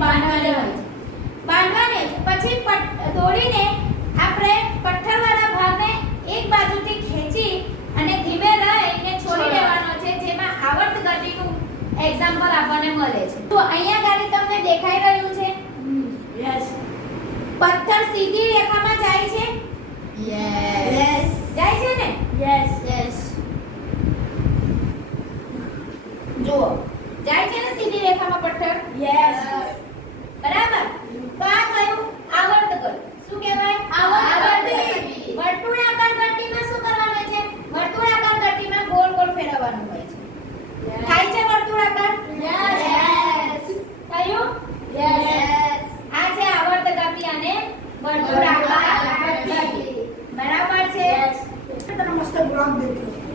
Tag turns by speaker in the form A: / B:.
A: બાંધવાની હોય છે. બાંધવાને પછી દોરીને આપણે પથ્થરવાળા ભાગને એક બાજુથી ખેંચી અને ધીમે રહીને
B: છોડી
A: દેવાનો છે જેમાં આવર્ત ગતિનું એક્ઝામ્પલ આપણને મળે છે. તો અહીંયા ગાડી તમને દેખાઈ રહ્યું છે?
B: યસ
A: પથ્થર સીધી રેખામાં જાય છે?
B: યસ
A: જાય છે ને?
B: યસ યસ
A: જુઓ. જાય છે ને સીધી રેખામાં પથ્થર?
B: યસ
A: બરાબર તો આ થયું આવર્ત ગતિ શું કહેવાય
B: આવર્ત ગતિ.
A: વર્તુળાકાર ગતિમાં શું કરવાનું હોય છે વર્તુળાકાર ગતિમાં ગોળ ગોળ ફેરવવાનું હોય છે થાય છે વર્તુળાકાર
B: યસ
A: થયું
B: યસ
A: આ છે આવર્ત ગતિ અને વર્તુળાકાર ગતિ બરાબર છે?
B: યસ તને મસ્ત બ્લોગ દેખ્યો.